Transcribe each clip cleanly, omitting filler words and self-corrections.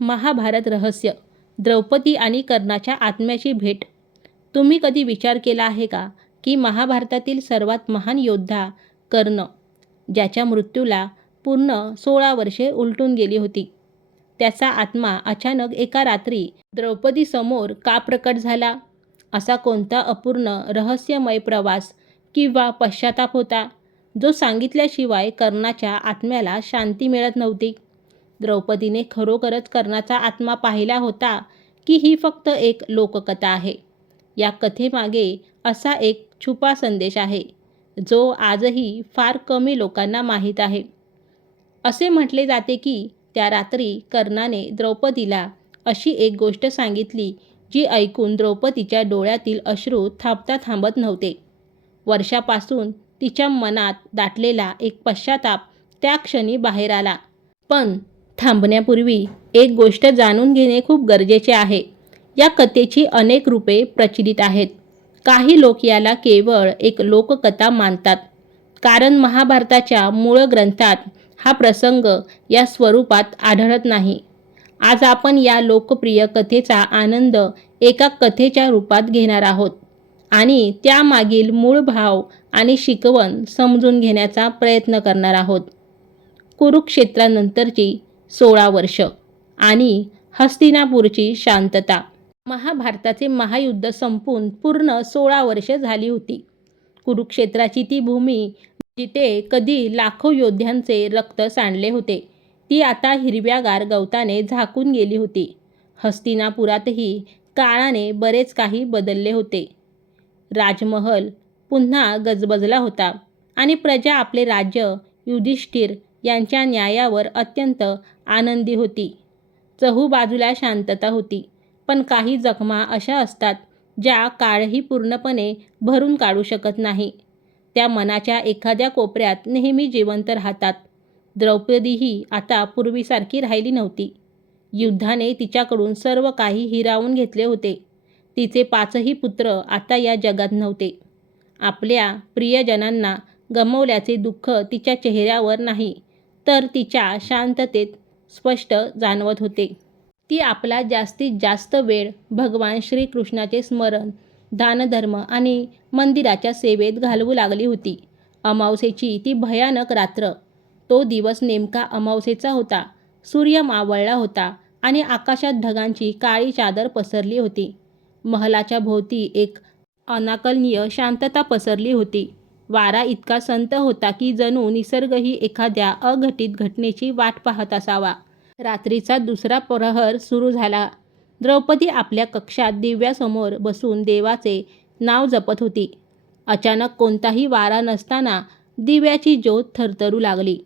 महाभारत रहस्य, द्रौपदी आणि कर्णाच्या आत्म्याची भेट. तुम्ही कधी विचार केला आहे का की महाभारतातील सर्वात महान योद्धा कर्ण, ज्याच्या मृत्यूला पूर्ण 16 वर्षे उलटून गेली होती, त्याचा आत्मा अचानक एका रात्री द्रौपदीसमोर का प्रकट झाला? असा कोणता अपूर्ण रहस्यमय प्रवास किंवा पश्चाताप होता जो सांगितल्याशिवाय कर्णाच्या आत्म्याला शांती मिळत नव्हती? द्रौपदीने खरोखरच कर्णाचा आत्मा पाहिला होता की ही फक्त एक लोककथा आहे? या कथेमागे असा एक छुपा संदेश आहे जो आजही फार कमी लोकांना माहीत आहे. असे म्हटले जाते की त्या रात्री कर्णाने द्रौपदीला अशी एक गोष्ट सांगितली जी ऐकून द्रौपदीच्या डोळ्यातील अश्रू थांबता थांबत नव्हते. वर्षापासून तिच्या मनात दाटलेला एक पश्चाताप त्या क्षणी बाहेर आला. पण थांबण्यापूर्वी एक गोष्ट जाणून घेणे खूप गरजेचे आहे. या कथेची अनेक रूपे प्रचलित आहेत. काही लोक याला केवळ एक लोककथा मानतात, कारण महाभारताच्या मूळ ग्रंथात हा प्रसंग या स्वरूपात आढळत नाही. आज आपण या लोकप्रिय कथेचा आनंद एका कथेच्या रूपात घेणार आहोत आणि त्यामागील मूळ भाव आणि शिकवण समजून घेण्याचा प्रयत्न करणार आहोत. कुरुक्षेत्रानंतरची 16 वर्ष आणि हस्तिनापूरची शांतता. महाभारताचे महायुद्ध संपून पूर्ण 16 वर्ष झाली होती. कुरुक्षेत्राची ती भूमी जिथे कधी लाखो योद्ध्यांचे रक्त सांडले होते, ती आता हिरव्यागार गवताने झाकून गेली होती. हस्तिनापुरातही काळाने बरेच काही बदलले होते. राजमहल पुन्हा गजबजला होता आणि प्रजा आपले राज्य युधिष्ठिर यांच्या न्यायावर अत्यंत आनंदी होती. चहूबाजूला शांतता होती, पण काही जखमा अशा असतात ज्या काळही पूर्णपणे भरून काढू शकत नाही. त्या मनाच्या एखाद्या कोपऱ्यात नेहमी जिवंत राहतात. द्रौपदीही आता पूर्वीसारखी राहिली नव्हती. युद्धाने तिच्याकडून सर्व काही हिरावून घेतले होते. तिचे 5ही पुत्र आता या जगात नव्हते. आपल्या प्रियजनांना गमावल्याचे दुःख तिच्या चेहऱ्यावर नाही, तर तिच्या शांततेत स्पष्ट जाणवत होते. ती आपला जास्तीत जास्त वेळ भगवान श्रीकृष्णाचे स्मरण, दानधर्म आणि मंदिराच्या सेवेत घालवू लागली होती. अमावास्येची ती भयानक रात्र. तो दिवस नेमका अमावास्येचा होता. सूर्य मावळला होता आणि आकाशात ढगांची काळी चादर पसरली होती. महलाच्या भोवती एक अनाकलनीय शांतता पसरली होती. वारा इतका संत होता की जणू निसर्गही एखाद्या अघटित घटनेची वाट पाहत असावा. रात्रीचा दुसरा प्रहर सुरू झाला. द्रौपदी आपल्या कक्षात दिव्यासमोर बसून देवाचे नाव जपत होती. अचानक कोणताही वारा नसताना दिव्याची ज्योत थरथरू लागली.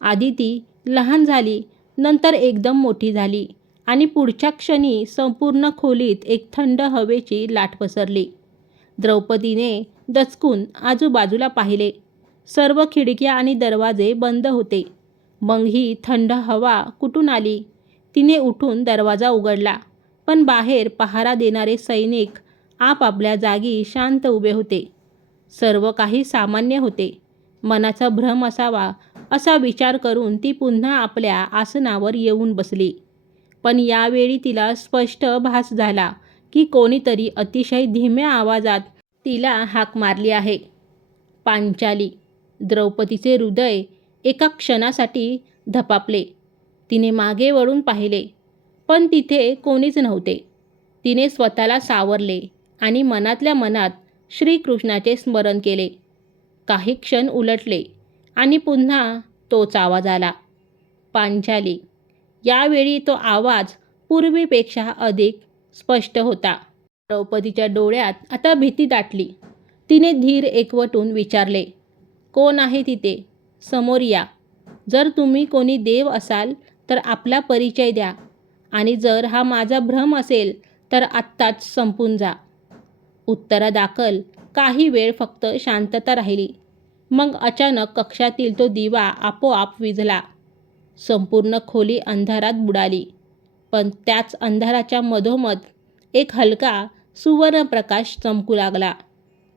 आधी ती लहान झाली, नंतर एकदम मोठी झाली आणि पुढच्या क्षणी संपूर्ण खोलीत एक थंड हवेची लाट पसरली. द्रौपदीने दचकून आजूबाजूला पाहिले. सर्व खिडक्या आणि दरवाजे बंद होते. मग ही थंड हवा कुठून आली? तिने उठून दरवाजा उघडला, पण बाहेर पहारा देणारे सैनिक आपापल्या जागी शांत उभे होते. सर्व काही सामान्य होते. मनाचा भ्रम असावा असा विचार करून ती पुन्हा आपल्या आसनावर येऊन बसली. पण यावेळी तिला स्पष्ट भास झाला की कोणीतरी अतिशय धीम्या आवाजात तिला हाक मारली आहे. पांचाली. द्रौपदीचे हृदय एका क्षणासाठी धपापले. तिने मागे वळून पाहिले, पण तिथे कोणीच नव्हते. तिने स्वतःला सावरले आणि मनातल्या मनात श्रीकृष्णाचे स्मरण केले. काही क्षण उलटले आणि पुन्हा तोच आवाज आला, पांचाली. यावेळी तो आवाज पूर्वीपेक्षा अधिक स्पष्ट होता. द्रौपदीच्या डोळ्यात आता भीती दाटली. तिने धीर एकवटून विचारले, कोण आहे तिथे? समोर या. जर तुम्ही कोणी देव असाल तर आपला परिचय द्या, आणि जर हा माझा भ्रम असेल तर आत्ताच संपून जा. उत्तरादाखल काही वेळ फक्त शांतता राहिली. मग अचानक कक्षातील तो दिवा आपोआप विझला. संपूर्ण खोली अंधारात बुडाली. पण त्याच अंधाराच्या मधोमध एक हलका सुवर्णप्रकाश चमकू लागला.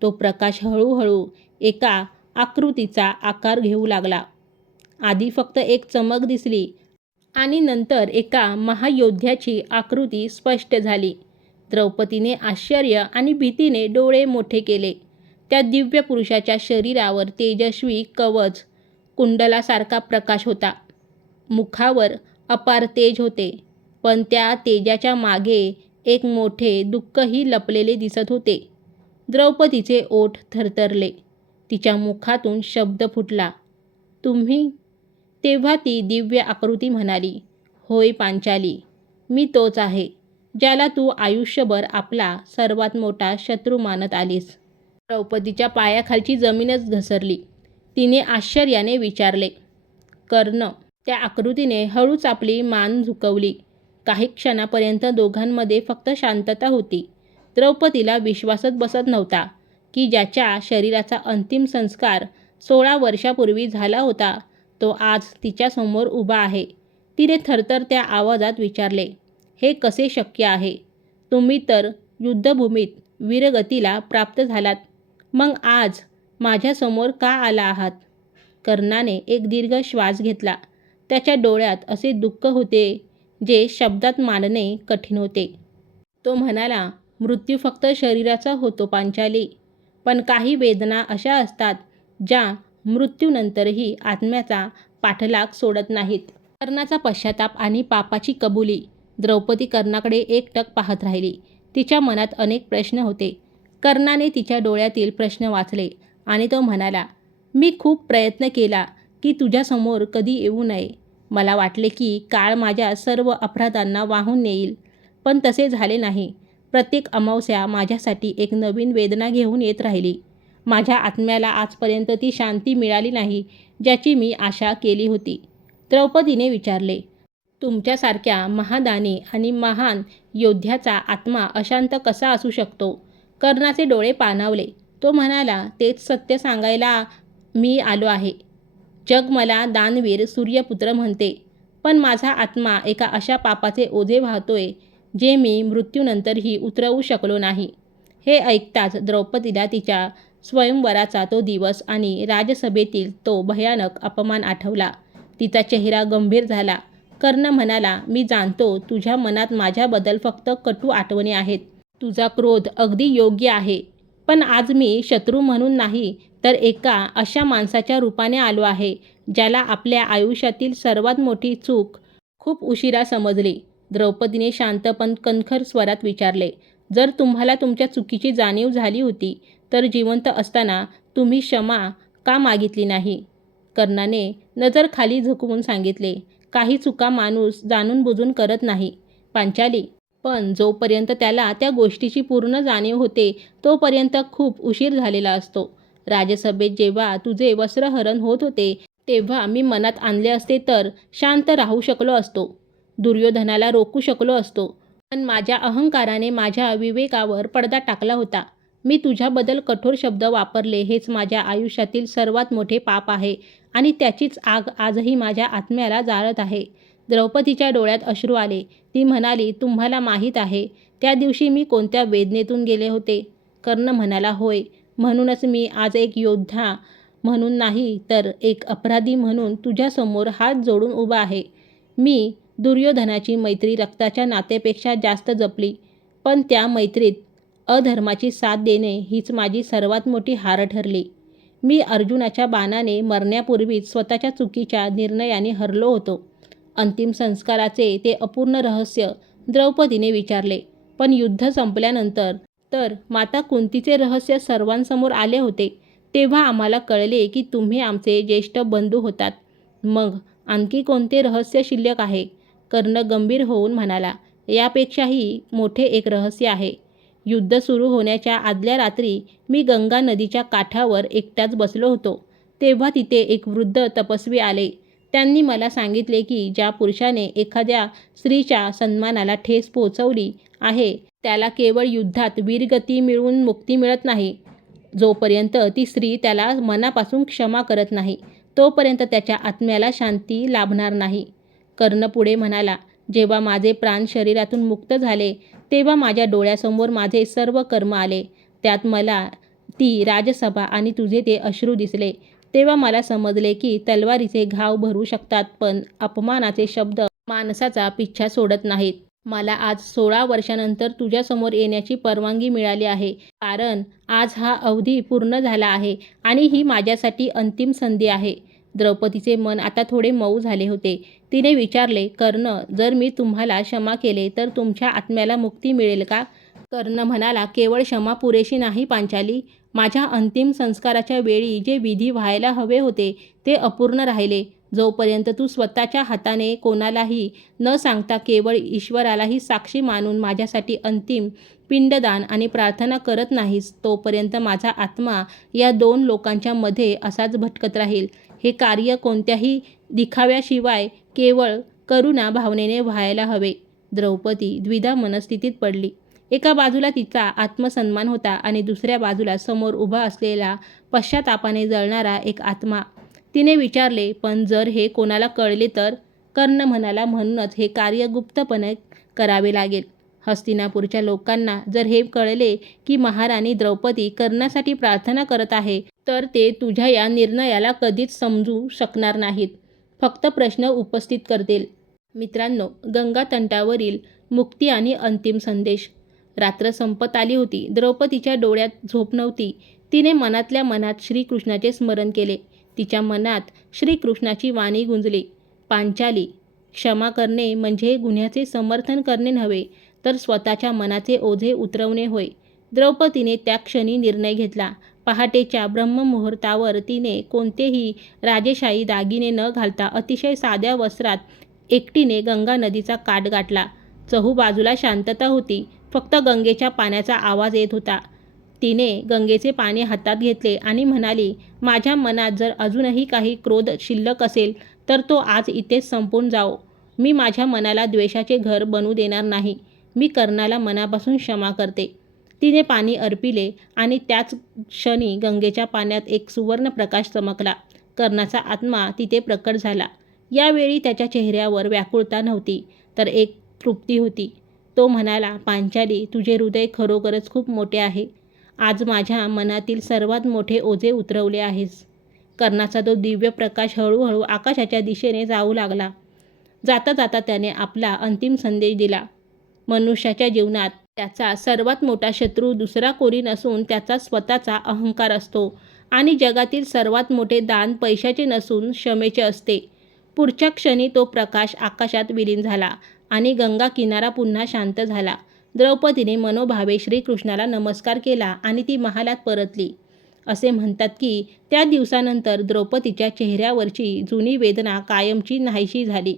तो प्रकाश हळूहळू एका आकृतीचा आकार घेऊ लागला. आधी फक्त एक चमक दिसली आणि नंतर एका महायोद्ध्याची आकृती स्पष्ट झाली. द्रौपदीने आश्चर्य आणि भीतीने डोळे मोठे केले. त्या दिव्य पुरुषाच्या शरीरावर तेजस्वी कवच कुंडलासारखा प्रकाश होता. मुखावर अपार तेज होते, पण त्या तेजाच्या मागे एक मोठे दुःखही लपलेले दिसत होते. द्रौपदीचे ओठ थरथरले. तिच्या मुखातून शब्द फुटला, तुम्ही? तेव्हा ती दिव्य आकृती म्हणाली, होय पांचाली, मी तोच आहे, ज्याला तू आयुष्यभर आपला सर्वात मोठा शत्रू मानत आलीस. द्रौपदीच्या पायाखालची जमीनच घसरली. तिने आश्चर्याने विचारले, कर्ण? त्या आकृतीने हळूच आपली मान झुकवली. काही क्षणापर्यंत दोघांमध्ये फक्त शांतता होती. द्रौपदीला विश्वासच बसत नव्हता की ज्याच्या शरीराचा अंतिम संस्कार 16 वर्षापूर्वी झाला होता तो आज तिच्यासमोर उभा आहे. तिने थरथरत्या आवाजात विचारले, हे कसे शक्य आहे? तुम्ही तर युद्धभूमीत वीरगतीला प्राप्त झालात, मग आज माझ्यासमोर का आला आहात? कर्णाने एक दीर्घ श्वास घेतला. त्याच्या डोळ्यात असे दुःख होते जे शब्दात मांडणे कठीण होते. तो म्हणाला, मृत्यू फक्त शरीराचा होतो पांचाली, पण काही वेदना अशा असतात ज्या मृत्यूनंतरही आत्म्याचा पाठलाग सोडत नाहीत. कर्णाचा पश्चाताप आणि पापाची कबुली. द्रौपदी कर्णाकडे एकटक पाहत राहिली. तिच्या मनात अनेक प्रश्न होते. कर्णाने तिच्या डोळ्यातील प्रश्न वाचले आणि तो म्हणाला, मी खूप प्रयत्न केला की तुझ्यासमोर कधी येऊ नये. मला वाटले की काळ माझ्या सर्व अपराधांना वाहून नेईल, पण तसे झाले नाही. प्रत्येक अमावस्या माझ्यासाठी एक नवीन वेदना घेऊन येत राहिली. माझ्या आत्म्याला आजपर्यंत ती शांती मिळाली नाही ज्याची मी आशा केली होती. द्रौपदीने विचारले, तुमच्यासारख्या महादानी आणि महान योद्ध्याचा आत्मा अशांत कसा असू शकतो? कर्णाचे डोळे पाणावले. तो म्हणाला, तेच सत्य सांगायला मी आलो आहे. जग मला दानवीर सूर्यपुत्र म्हणते, पण माझा आत्मा एका अशा पापाचे ओझे वाहतोय जे मी मृत्यूनंतरही उतरवू शकलो नाही. हे ऐकताच द्रौपदीला तिच्या स्वयंवराचा तो दिवस आणि राजसभेतील तो भयानक अपमान आठवला. तिचा चेहरा गंभीर झाला. कर्ण म्हणाला, मी जाणतो तुझ्या मनात माझ्याबद्दल फक्त कटू आठवणी आहेत. तुझा क्रोध अगदी योग्य आहे, पण आज मी शत्रू म्हणून नाही तर एका अशा माणसाच्या रूपाने आलो आहे ज्याला आपल्या आयुष्यातील सर्वात मोठी चूक खूप उशिरा समजली. द्रौपदीने शांत पण कणखर स्वरात विचारले, जर तुम्हाला तुमच्या चुकीची जाणीव झाली होती तर जिवंत असताना तुम्ही क्षमा का मागितली नाही? कर्णाने नजर खाली झुकवून सांगितले, काही चुका माणूस जाणून बुजून करत नाही पांचाली, पण जोपर्यंत त्याला त्या गोष्टीची पूर्ण जाणीव होते तोपर्यंत खूप उशीर झालेला असतो. राजसभेत जेव्हा तुझे वस्त्रहरण होत होते तेव्हा मी मनात आणले असते तर शांत राहू शकलो असतो, दुर्योधनाला रोखू शकलो असतो, पण माझ्या अहंकाराने माझ्या विवेकावर पडदा टाकला होता. मी तुझ्याबद्दल कठोर शब्द वापरले हेच माझ्या आयुष्यातील सर्वात मोठे पाप आहे आणि त्याचीच आग आजही माझ्या आत्म्याला जाळत आहे. द्रौपदीच्या डोळ्यात अश्रू आले. ती म्हणाली, तुम्हाला माहीत आहे त्या दिवशी मी कोणत्या वेदनेतून गेले होते? कर्ण म्हणाला, होय, म्हणूनच मी आज एक योद्धा म्हणून नाही तर एक अपराधी म्हणून तुझ्यासमोर हात जोडून उभा आहे. मी दुर्योधनाची मैत्री रक्ताच्या नात्यापेक्षा जास्त जपली, पण त्या मैत्रीत अधर्माची साथ देणे हीच माझी सर्वात मोठी हार ठरली. मी अर्जुनाच्या बाणाने मरण्यापूर्वीच स्वतःच्या चुकीच्या निर्णयाने हरलो होतो. अंतिम संस्काराचे ते अपूर्ण रहस्य द्रौपदीने विचारले. पण युद्ध संपल्यानंतर तर माता कुंतीचे रहस्य सर्वांसमोर आले होते. तेव्हा आम्हाला कळले की तुम्ही आमचे ज्येष्ठ बंधू होतात. मग आणखी कोणते रहस्य शिल्लक आहे? कर्ण गंभीर होऊन म्हणाला, यापेक्षाही मोठे एक रहस्य आहे. युद्ध सुरू होण्याच्या आदल्या रात्री मी गंगा नदीच्या काठावर एकटाच बसलो होतो. तेव्हा तिथे एक वृद्ध तपस्वी आले. त्यांनी मला सांगितले की ज्या पुरुषाने एखाद्या स्त्रीच्या सन्मानाला ठेच पोहोचवली आहे त्याला केवळ युद्धात वीरगती मिळवून मुक्ती मिळत नाही. जोपर्यंत ती स्त्री त्याला मनापासून क्षमा करत नाही तोपर्यंत त्याच्या आत्म्याला शांती लाभणार नाही. कर्ण पुढे म्हणाला, जेव्हा माझे प्राण शरीरातून मुक्त झाले तेव्हा माझ्या डोळ्यासमोर माझे सर्व कर्म आले. त्यात मला ती राजसभा आणि तुझे ते अश्रू दिसले. तेव्हा मला समजले की तलवारीचे घाव भरू शकतात पण अपमानाचे शब्द माणसाचा पिच्छा सोडत नाहीत. मला आज 16 वर्षानंतर तुझ्यासमोर येण्याची परवानगी मिळाली आहे, कारण आज हा अवधी पूर्ण झाला आहे आणि ही माझ्यासाठी अंतिम संधी आहे. द्रौपदीचे मन आता थोडे मऊ झाले होते. तिने विचारले, कर्ण, जर मी तुम्हाला क्षमा केले तर तुमच्या आत्म्याला मुक्ती मिळेल का? कर्ण म्हणाला, केवळ क्षमा पुरेशी नाही पांचाली. माझ्या अंतिम संस्काराच्या वेळी जे विधी व्हायला हवे होते ते अपूर्ण राहिले. जोपर्यंत तू स्वतःच्या हाताने कोणालाही न सांगता केवळ ईश्वरालाही साक्षी मानून माझ्यासाठी अंतिम पिंडदान आणि प्रार्थना करत नाहीस, तोपर्यंत माझा आत्मा या दोन लोकांच्या मध्ये असाच भटकत राहील. हे कार्य कोणत्याही दिखाव्याशिवाय केवळ करुणा भावनेने व्हायला हवे. द्रौपदी द्विधा मनस्थितीत पडली. एका बाजूला तिचा आत्मसन्मान होता आणि दुसऱ्या बाजूला समोर उभा असलेला पश्चातापाने जळणारा एक आत्मा. तिने विचारले, पण जर हे कोणाला कळले तर? कर्ण म्हणाला, म्हणूनच हे कार्य गुप्तपणे करावे लागेल. हस्तिनापूरच्या लोकांना जर हे कळले की महाराणी द्रौपदी कर्णासाठी प्रार्थना करत आहे, तर ते तुझ्या या निर्णयाला कधीच समजू शकणार नाहीत, फक्त प्रश्न उपस्थित करतील. मित्रांनो, गंगा तटावरील मुक्ती आणि अंतिम संदेश. रात्र संपत आली होती. द्रौपदीच्या डोळ्यात झोप नव्हती. तिने मनातल्या मनात श्रीकृष्णाचे स्मरण केले. तिच्या मनात श्रीकृष्णाची वाणी गुंजली, पांचाली, क्षमा करणे म्हणजे गुन्ह्याचे समर्थन करणे नव्हे, तर स्वतःच्या मनाचे ओझे उतरवणे होय. द्रौपदीने त्या क्षणी निर्णय घेतला. पहाटेच्या ब्रह्ममुहूर्तावर तिने कोणतेही राजेशाही दागिने न घालता अतिशय साध्या वस्त्रात एकटीने गंगा नदीचा काठ गाठला. चहूबाजूला शांतता होती. फक्त गंगेच्या पाण्याचा आवाज येत होता. तिने गंगेचे पाणी हातात घेतले आणि म्हणाली, माझ्या मनात जर अजूनही काही क्रोध शिल्लक असेल तर तो आज इथेच संपून जाओ. मी माझ्या मनाला द्वेषाचे घर बनवू देणार नाही. मी कर्णाला मनापासून क्षमा करते. तिने पाणी अर्पिले आणि त्याच क्षणी गंगेच्या पाण्यात एक सुवर्ण प्रकाश चमकला. कर्णाचा आत्मा तिथे प्रकट झाला. यावेळी त्याच्या चेहऱ्यावर व्याकुळता नव्हती, तर एक तृप्ती होती. तो म्हणाला, पांचाली, तुझे हृदय खरोखरच खूप मोठे आहे. आज माझ्या मनातील सर्वात मोठे ओझे उतरवले आहेस. कर्णाचा तो दिव्य प्रकाश हळूहळू आकाशाच्या दिशेने जाऊ लागला. जाता जाता त्याने आपला अंतिम संदेश दिला. मनुष्याच्या जीवनात त्याचा सर्वात मोठा शत्रू दुसरा कोणी नसून त्याचा स्वतःचा अहंकार असतो आणि जगातील सर्वात मोठे दान पैशाचे नसून क्षमेचे असते. पुढच्या क्षणी तो प्रकाश आकाशात विलीन झाला आणि गंगा किनारा पुन्हा शांत झाला. द्रौपदीने मनोभावे श्रीकृष्णाला नमस्कार केला आणि ती महालात परतली. असे म्हणतात की त्या दिवसानंतर द्रौपदीच्या चेहऱ्यावरची जुनी वेदना कायमची नाहीशी झाली.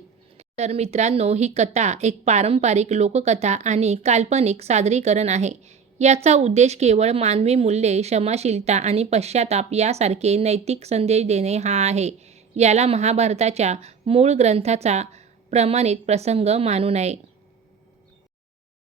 तर मित्रांनो, ही कथा एक पारंपरिक लोककथा आणि काल्पनिक सादरीकरण आहे. याचा उद्देश केवळ मानवी मूल्ये, क्षमाशीलता आणि पश्चाताप यासारखे नैतिक संदेश देणे हा आहे. याला महाभारताच्या मूळ ग्रंथाचा प्रमाणित प्रसंग मानू नये.